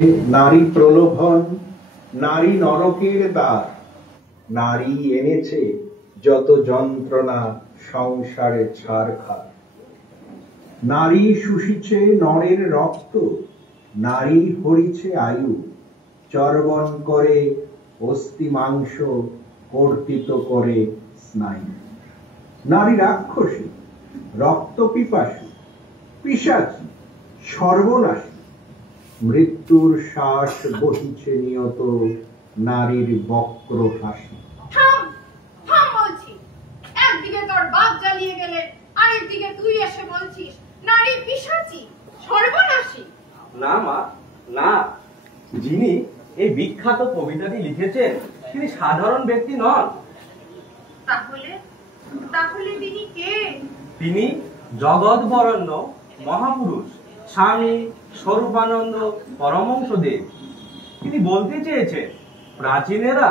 নারী প্রলোভন, নারী নরকের দ্বার, নারী এনেছে যত যন্ত্রণা সংসারে ছারখার। নারী শুষিছে নরের রক্ত, নারী হরিছে আয়ু, চর্বণ করে অস্থি মাংস, কর্তিত করে স্নায়ু। নারী রাক্ষসী, রক্ত পিপাসী, পিশাচী, সর্বনাশী, মৃত্যুর শ্বাস বহিছে নিয়ত নারীর বক্র হাসি। থাম থাম বলছি। একদিকে তোর বাপ জ্বালিয়ে গেলে আরেকদিকে তুই এসে বলছিস নারী পিশাচী, সর্বনাশী। না মা, না, যিনি এই বিখ্যাত কবিতাটি লিখেছেন তিনি সাধারণ ব্যক্তি নন। তাহলে তাহলে তিনি কে? তিনি জগৎ বরেণ্য মহাপুরুষ স্বামী স্বরূপানন্দ পরমহংসদেব। তিনি বলতে চেয়েছেন প্রাচীনেরা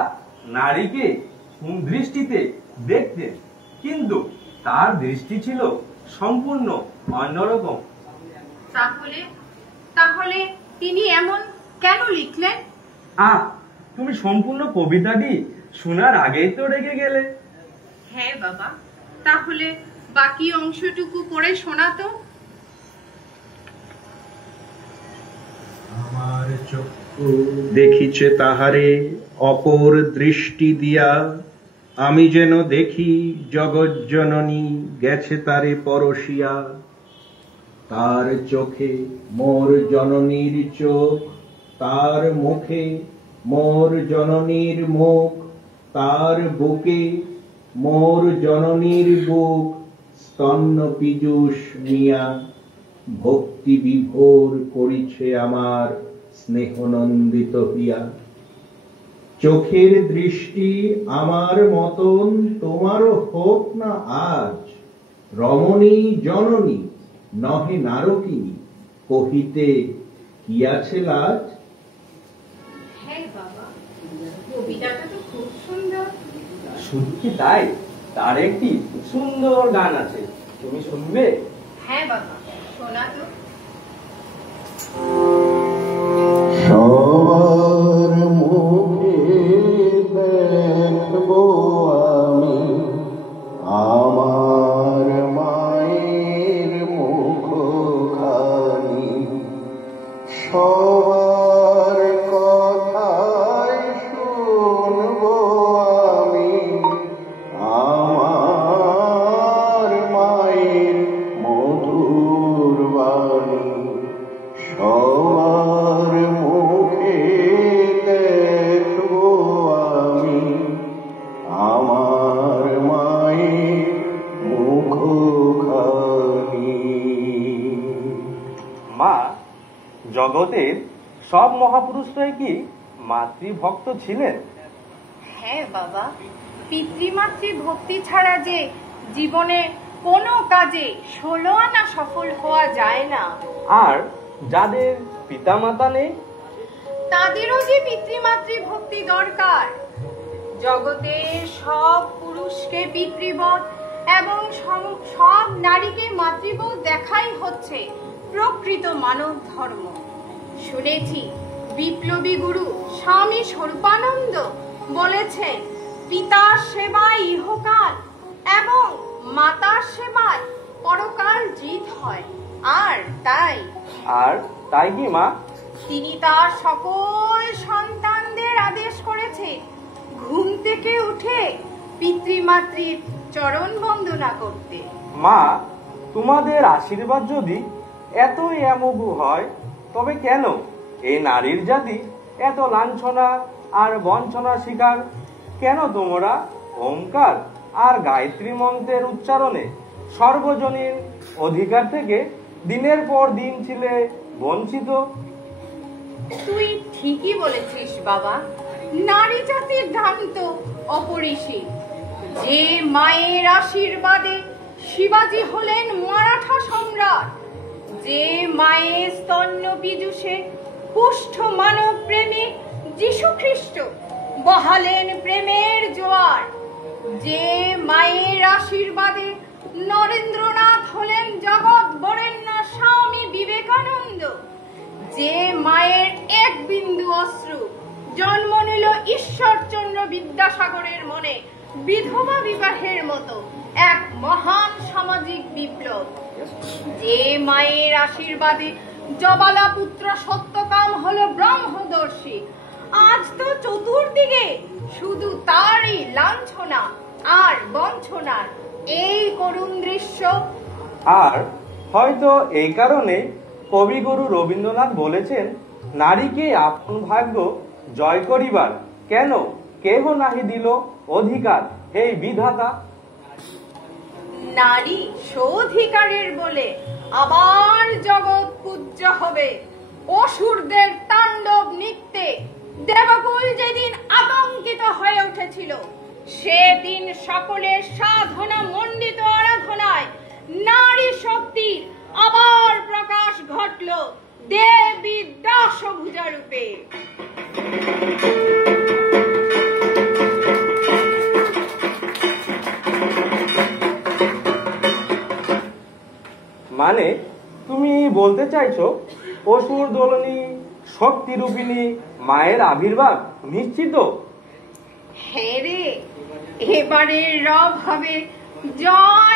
নারীকে কোন দৃষ্টিতে দেখতেন, কিন্তু তার দৃষ্টি ছিল সম্পূর্ণ অন্যরকম। তাহলে তাহলে তিনি এমন কেন লিখলেন? তুমি সম্পূর্ণ কবিতাটি শোনার আগেই তো রেগে গেলে। হ্যাঁ বাবা, তাহলে বাকি অংশটুকু পড়ে শোনাতো। আমার চক্ষু দেখিছে তাহারে অপর দৃষ্টি দিয়া, আমি যেন দেখি জগৎ জননী গেছে তারে পরশিয়া। তার চোখে মোর জননীর চোখ, তার মুখে মোর জননীর মুখ, তার বুকে মোর জননীর বুক, স্তন্য পীযূষ মিয়া ভক্তি বিভোর করিছে আমার স্নেহনন্দিত হিয়া। চোখের দৃষ্টি আমার মতন তোমারও হোক না আজ, রমণী জননী নহে নারকিনী, কহিতে কি আছে লাজ। হ্যাঁ বাবা, কবিতাটা তো খুব সুন্দর। সত্যি তাই, তার একটি সুন্দর গান আছে, তুমি শুনবে? হ্যাঁ বাবা, শোনাতো। সবার মুখে দেখবো আমি আমার মায়ের মুখখানি, সবার কথাই শুনবো আমি আমার মায়ের মধুর বাণী। সবার মুখে দেখবো আমি আমার মায়ের মুখখানি। মা, জগতের সব মহাপুরুষরাই কি মাতৃভক্ত ছিলেন? হ্যাঁ বাবা, পিতৃমাতৃ ভক্তি ছাড়া যে জীবনে কোনো কাজে 16 আনা সফল হওয়া যায় না। আর যাদের পিতামাতা নেই তাদেরও যে পিতৃমাতৃ ভক্তি দরকার। জগতের সব পুরুষকে পিতৃবোধ এবং সব নারীকে মাতৃবোধ দেখাই হচ্ছে প্রকৃত মানব ধর্ম। শুনেছি বিপ্লবী গুরু স্বামী স্বরূপানন্দ বলেছেন পিতার সেবায় ইহকাল এবং মাতার সেবায় পরকাল জিত হয়। আর তাই কি মা? তিনি তার সকল সন্তানদের আদেশ করেছে ঘুম থেকে উঠে পিতৃমাতৃর চরণ বন্দনা করতে। মা, তোমাদের আশীর্বাদ যদি এতই অমোঘ হয়, তবে কেন এই নারীর জাতি এত লাঞ্ছনা আর বঞ্চনার শিকার? কেন তোমরা ওমকার আর গায়ত্রী মন্ত্রের উচ্চারণে সর্বজনীন অধিকার থেকে দিনের পর দিন ছিলে বঞ্চিত? তুই ঠিকই বলেছিস বাবা, নারী জাতির ধান তো অপরিসীম। যে মায়ের আশীর্বাদে শিবাজী হলেন মারাঠা সম্রাট, যে মায়ের স্তন্য পীযূষে পুষ্ট মানব প্রেমে যীশু খ্রিস্ট বহালেন প্রেমের জোয়ার, যে মায়ের আশীর্বাদে নরেন্দ্রনাথ হলেন জগৎ বরেণ্য স্বামী বিবেকানন্দ, যে মায়ের এক জন্ম নিল ঈশ্বরচন্দ্র বিদ্যাসাগরের মনে বিধবা বিবাহের মতো এক মহান সামাজিক বিপ্লব। যে মায়ের আশীর্বাদে জবালা পুত্র সত্যকাম হলো ব্রহ্মদর্শী, আজ তো চতুর্দিকে শুধু তারই লাঞ্ছনা আর বঞ্চনার এই করুণ দৃশ্য। আর হয়তো এই কারণে কবিগুরু রবীন্দ্রনাথ বলেছেন, নারীকে আপন ভাগ্য জয় করিবার কেন কেহ নাহি দিল অধিকার হে বিধাতা। নারী স্বাধিকারের বলে আবার জগৎ পূজ্য হবে। অসুরদের তাণ্ডব নৃত্যে দেবকুল যেদিন আতঙ্কিত হয়ে উঠেছিল, সেদিন সকলের সাধনা মণ্ডিত আরাধনায় নারী শক্তির আবার প্রকাশ ঘটল দেবী দশভুজা রূপে। মানে তুমি বলতে চাইছো অসুর দোলনী শক্তিরূপিণী মায়ের আবির্ভাব নিশ্চিত? হ্যাঁ রে, এবারে রব হবে জয়